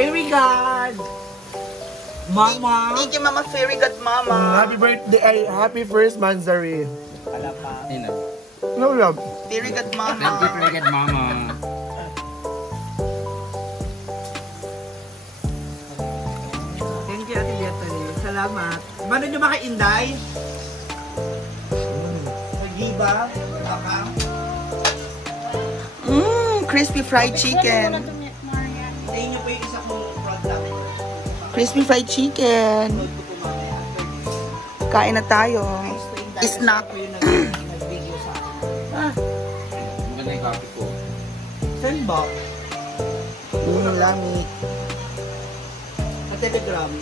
Fairy God! Mama! Thank you, Mama Fairy God, Mama. Happy birthday, ay, happy first Manzari. Alam pa. No love. Fairy God, Mama. Thank you, very good, Mama. Thank you, Ate Beatrice. Salamat. Paano nyo makainday? Nag-iba? Baka? Crispy fried chicken. Hintayin nyo po yung isa kong product. Crispy fried chicken. Kain na tayo. Snack. Po yung nag-video sa akin. Maganda yung copy ko. Saan ba? Lami. Sa Telegram.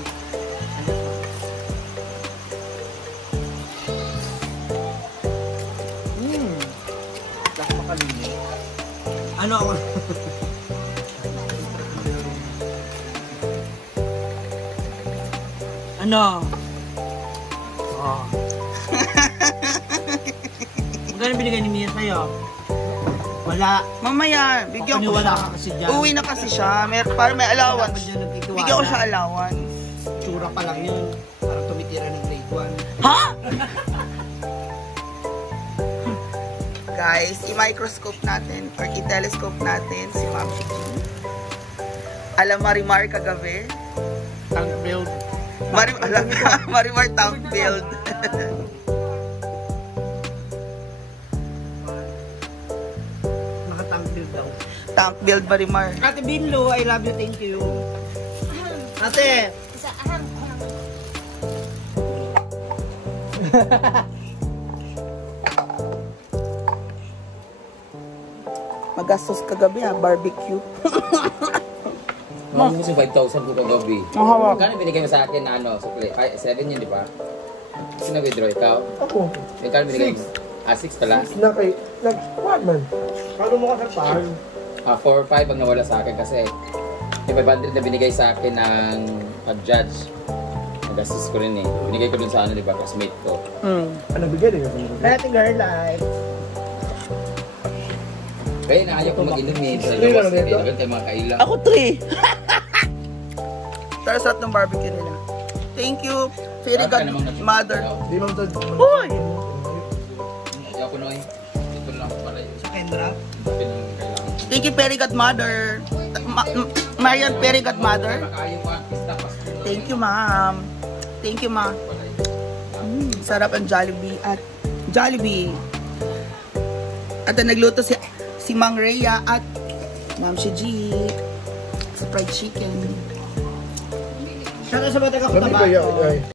Lak makalini. Ano ako? Ano? Oh. Magkano binigay ni Mia sa'yo? Wala. Mamaya, bigyan ko Wala siya. ka kasi dyan. Uwi na kasi siya. Para may allowance. Bigyan ko siya allowance. Tsura pa lang yun. Parang tumitira ng grade 1. Ha? Guys, i-microscope natin or i-telescope natin si Ma'am Gigi. Alam Marimar kagabi? Tank build. Marimar tank build. Naka-tank build daw. Tank build Marimar. Ate Binlo, I love you, thank you. Ate! Isa, ahang. Magastos kagabi ha, barbecue. Mga gusto 5,000 po kagabi. Mahawak. Magkano binigay mo sa akin na ano? 7 yun, di ba? Sino withdraw ikaw? Ako. Magkano binigay mo? 6 pala? Na kay, what man? Paano mo kasarpahan? 4-5 ang nawala sa akin kasi yung 500 na binigay sa akin ng pag-judge. Nagastos ko rin eh. Binigay ko dun sa ano, di ba? Classmate ko. Ano bigyan eh? Ate girl life. Kaya na ayaw ko mag-inom eh. Sa labas eh. Dagan tayo mga kaila. Ako 3. Pero sarap ng barbecue nila. Thank you, Fairy God Mother. Di mo ito. Uy! Ayaw ko na eh. Ito lang pala yun. Sa Kendra. Kailangan. Thank you, Fairy God Mother. Marian Fairy God Mother. Makaayaw ko artista pa. Thank you, ma'am. Thank you, ma. Sarap ang Jollibee at Jollibee. At nagluto si Mang Rhea at Ma'am Gigi sa fried chicken. Shout out sa mga taga Sabi ko, Cotabato. yeah.